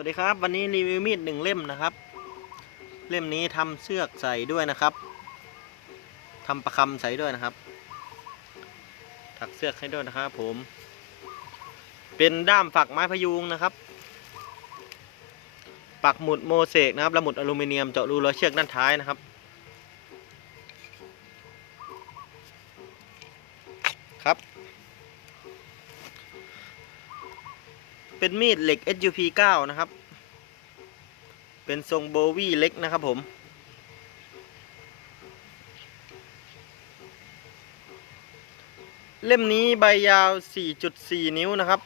วัสดีครับ วันนี้รีวิวมีดหนึ่งเล่มนะครับ เล่มนี้ทำเสือกใส่ด้วยนะครับทำประคำใส่ด้วยนะครับ ถักเสือกให้ด้วยนะครับผม เป็นด้ามฝักไม้พยุงนะครับ ปักหมุดโมเสกนะครับและหมุดอลูมิเนียมเจาะรูร้อยเชือกด้านท้ายนะครับครับ เป็นมีดเหล็ก SUP 9 นะครับ เป็นทรงโบวี่เล็กนะครับผม เล่มนี้ใบยาว 4.4 นิ้วนะครับ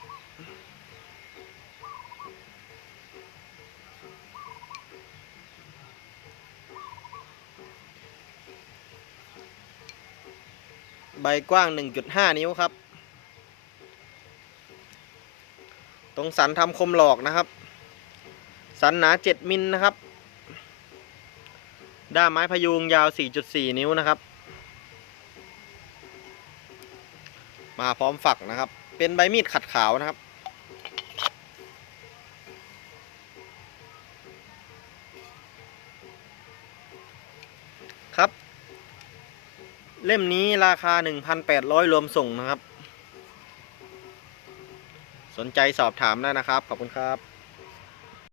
ใบกว้าง 1.5 นิ้วครับ ตรงสันทำคมหลอกนะครับ สันหนา 7 มิลนะครับ ด้ามไม้พยุงยาว 4.4 นิ้วนะครับ มาพร้อมฝักนะครับ เป็นใบมีดขัดขาวนะครับ ครับ เล่มนี้ราคา 1,800 รวมส่งนะครับ สนใจสอบถามได้นะครับ ขอบคุณครับ